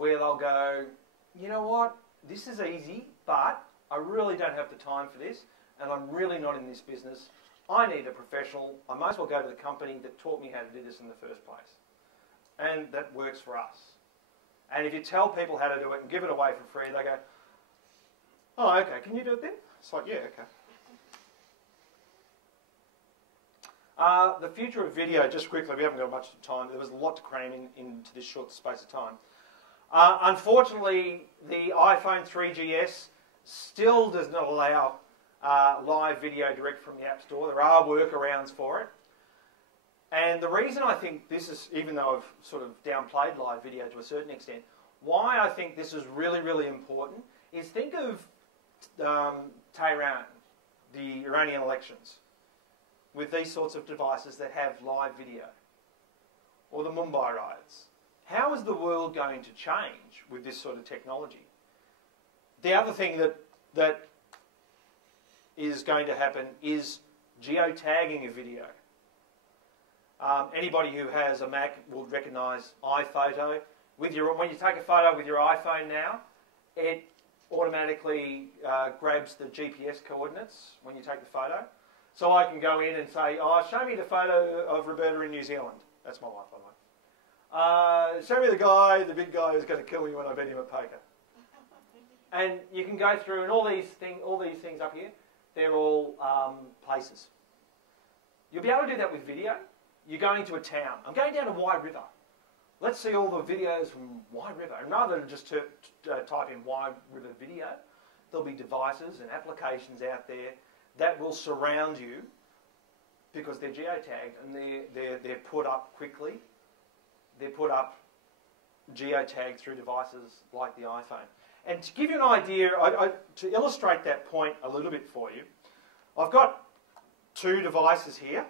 where they'll go, you know what, this is easy, but I really don't have the time for this, and I'm really not in this business. I need a professional. I might as well go to the company that taught me how to do this in the first place. And that works for us. And if you tell people how to do it and give it away for free, they go, oh, okay, can you do it then? It's like, yeah, okay. The future of video, just quickly, we haven't got much time. There was a lot to cram into this short space of time. Unfortunately, the iPhone 3GS still does not allow live video direct from the App Store. There are workarounds for it. And the reason I think this is, even though I've sort of downplayed live video to a certain extent, why I think this is really, really important is think of Tehran, the Iranian elections, with these sorts of devices that have live video, or the Mumbai riots. How is the world going to change with this sort of technology? The other thing that is going to happen is geotagging a video. Anybody who has a Mac will recognise iPhoto. When you take a photo with your iPhone now, it automatically grabs the GPS coordinates when you take the photo. So I can go in and say, oh, show me the photo of Roberta in New Zealand. That's my wife, by the way. Show me the big guy who's going to kill me when I beat him at poker. And you can go through, and all these things up here, they're all places. You'll be able to do that with video. You're going to a town. I'm going down to Wye River. Let's see all the videos from Wye River. And rather than just type in Wye River video, there'll be devices and applications out there that will surround you because they're geotagged and they're put up quickly. They're put up geotagged through devices like the iPhone. And to give you an idea, to illustrate that point a little bit for you, I've got two devices here.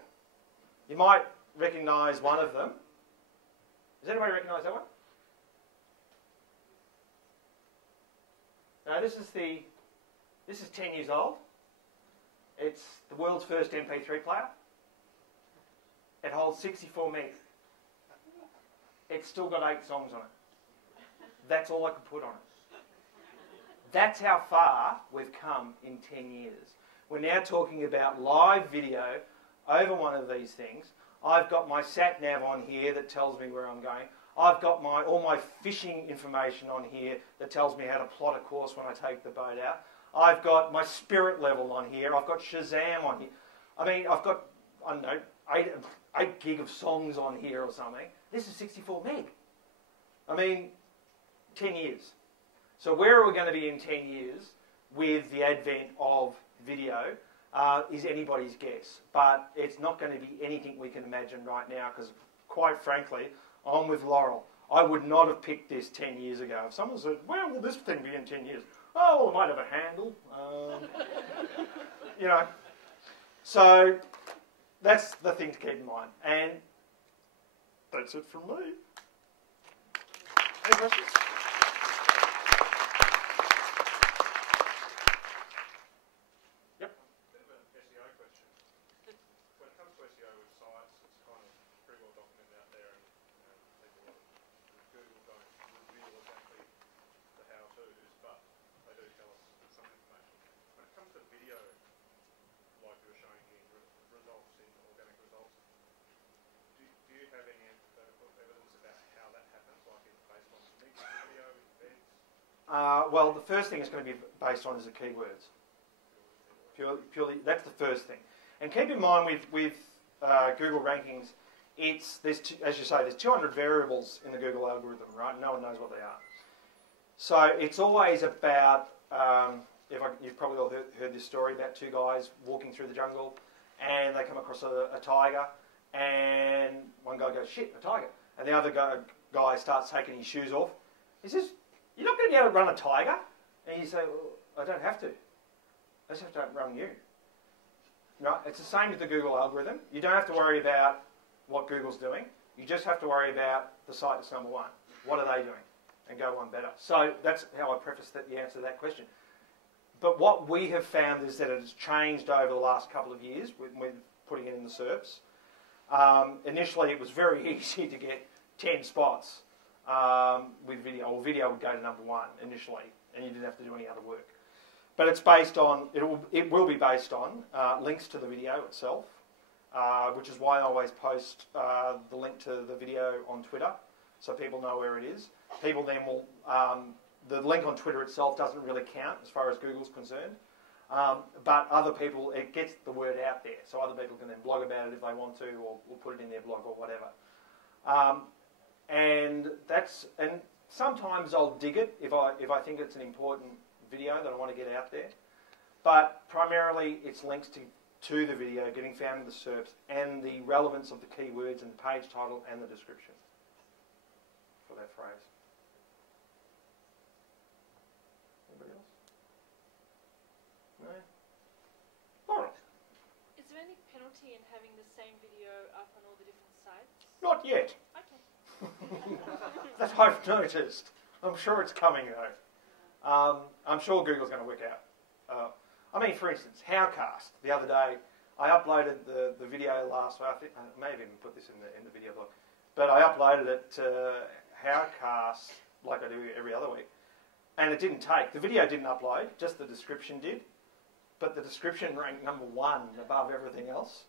You might recognise one of them. Does anybody recognise that one? Now this is 10 years old. It's the world's first MP3 player. It holds 64 meg. It's still got 8 songs on it. That's all I could put on it. That's how far we've come in 10 years. We're now talking about live video over one of these things. I've got my sat nav on here that tells me where I'm going. I've got all my fishing information on here that tells me how to plot a course when I take the boat out. I've got my spirit level on here. I've got Shazam on here. I mean, I've got, I don't know, 8 gig of songs on here or something. This is 64 meg. I mean, 10 years. So where are we going to be in 10 years with the advent of video is anybody's guess. But it's not going to be anything we can imagine right now because, quite frankly, I'm with Laurel. I would not have picked this 10 years ago. If someone said, where will this thing be in 10 years? Oh, well, it might have a handle. You know. So that's the thing to keep in mind. And that's it from me. Any questions? Yep. Bit of an SEO question. When it comes to SEO with sites, it's kind of pretty well documented out there, and people Google don't reveal exactly the how-tos, but they do tell us some information. When it comes to video, like you were showing here, results in organic results, do you have any evidence about how that happens? Like, is it based on mix video, embeds? Well, the first thing it's going to be based on is the keywords. Purely, that's the first thing. And keep in mind with Google rankings, as you say, there's 200 variables in the Google algorithm, right? No one knows what they are. So it's always about, you've probably all heard this story about 2 guys walking through the jungle and they come across a tiger and one guy goes, shit, a tiger. And the other guy starts taking his shoes off. He says, you're not going to be able to run a tiger. And you say, well, I don't have to. I just have to run you. Right? It's the same with the Google algorithm. You don't have to worry about what Google's doing. You just have to worry about the site that's number 1. What are they doing? And go one better. So that's how I preface the answer to that question. But what we have found is that it has changed over the last couple of years with putting it in the SERPs. Initially, it was very easy to get 10 spots with video, or video would go to number 1 initially, and you didn't have to do any other work. But it's based on, it will be based on links to the video itself, which is why I always post the link to the video on Twitter, so people know where it is. People then will, the link on Twitter itself doesn't really count as far as Google's concerned, but other people, it gets the word out there, so other people can then blog about it if they want to, or put it in their blog or whatever. And sometimes I'll dig it if I think it's an important video that I want to get out there, but primarily it's links to the video getting found in the SERPs and the relevance of the keywords and the page title and the description for that phrase. Anybody else? No? All right. Is there any penalty in having the same video up on all the different sites? Not yet. Okay. That I've noticed. I'm sure it's coming though. I'm sure Google's going to work out. I mean, for instance, Howcast. The other day, I uploaded the video last week. I think I may have even put this in the video blog, but I uploaded it to Howcast like I do every other week, and it didn't take. The video didn't upload, just the description did, but the description ranked number 1 above everything else.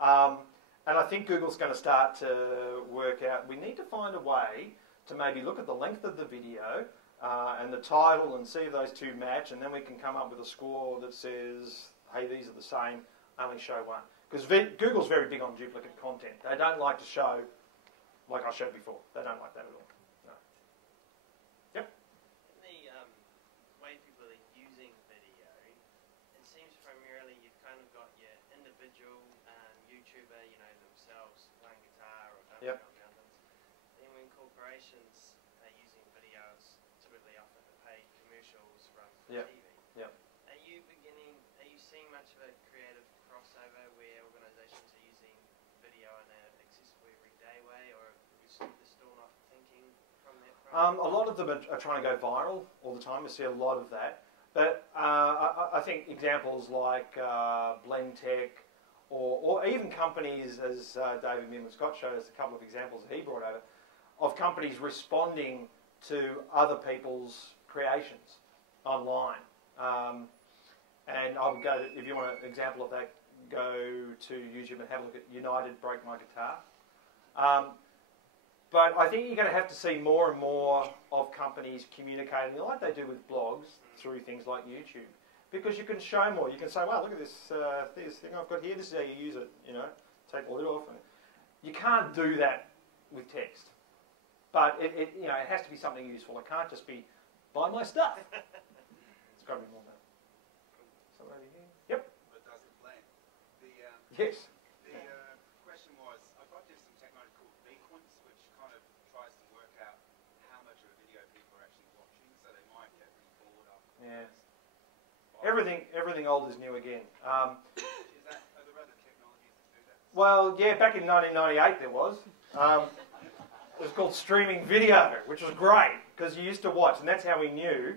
And I think Google's going to start to work out, we need to find a way to maybe look at the length of the video and the title and see if those two match, and then we can come up with a score that says, hey, these are the same, only show one. Because Google's very big on duplicate content. They don't like to show, like I showed before, they don't like that at all. No. Yep. In the way people are using video, it seems primarily you've kind of got your individual YouTuber, you know, themselves playing guitar or dancing Yep. on mountains. Then when corporations are using videos, typically often to pay commercials from Yep. TV. Yep. Are you seeing much of a creative crossover where organisations are using video in an accessible everyday way, or are we still not thinking from that front? A lot of them are trying to go viral all the time. We see a lot of that. But I think examples like Blendtech, or even companies, as David Midland-Scott showed us a couple of examples that he brought over, of companies responding to other people's creations online. And I would go to, if you want an example of that, go to YouTube and have a look at United Broke My Guitar. But I think you're going to have to see more and more of companies communicating like they do with blogs through things like YouTube. Because you can show more. You can say, wow, look at this thing I've got here. This is how you use it, you know. Take the lid off. And you can't do that with text. But it has to be something useful. It can't just be, buy my stuff. It's got to be more than that. Somebody here? Yep. But does it blend? Yes. The question was, I've got just some technology called Bequence, which kind of tries to work out how much of a video people are actually watching, so they might get really bored after. Yeah. Everything old is new again. Are there other technologies that do that? Well, yeah, back in 1998 there was. It was called streaming video, which was great because you used to watch, and that's how we knew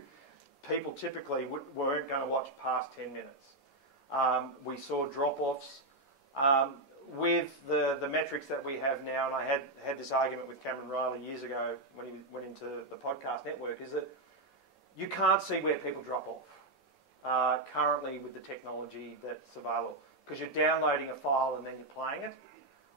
people typically weren't going to watch past 10 minutes. We saw drop-offs. With the metrics that we have now, and I had this argument with Cameron Riley years ago when he went into the podcast network, is that you can't see where people drop off currently with the technology that's available, because you're downloading a file and then you're playing it,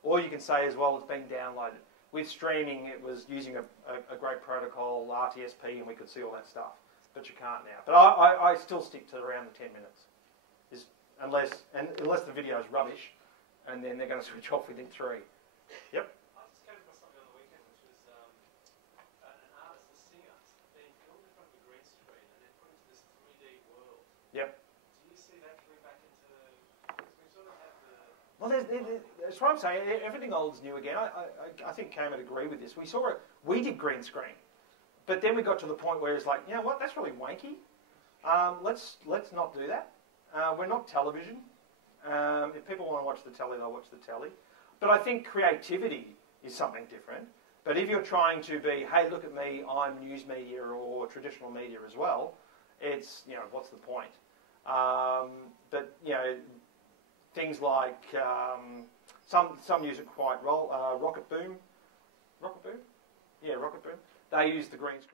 or you can say as well it's being downloaded. With streaming, it was using a great protocol, RTSP, and we could see all that stuff, but you can't now. But I still stick to around the 10 minutes, unless the video is rubbish, and then they're going to switch off within 3. Yep. I just came across something on the weekend, which was an artist, a singer, being filmed in front of a green screen and then put into this 3D world. Yep. Do you see that coming back into? Because we sort of have the. Well, that's what I'm saying. Everything old is new again. I think Cam would agree with this. We saw it. We did green screen, but then we got to the point where it's like, you know what? That's really wanky. Let's not do that. We're not television. If people want to watch the telly, they'll watch the telly. But I think creativity is something different. But if you're trying to be, hey, look at me, I'm news media or traditional media as well, it's, what's the point? But, things like some use it quite well. Rocket Boom. Rocket Boom? Yeah, Rocket Boom. They use the green screen.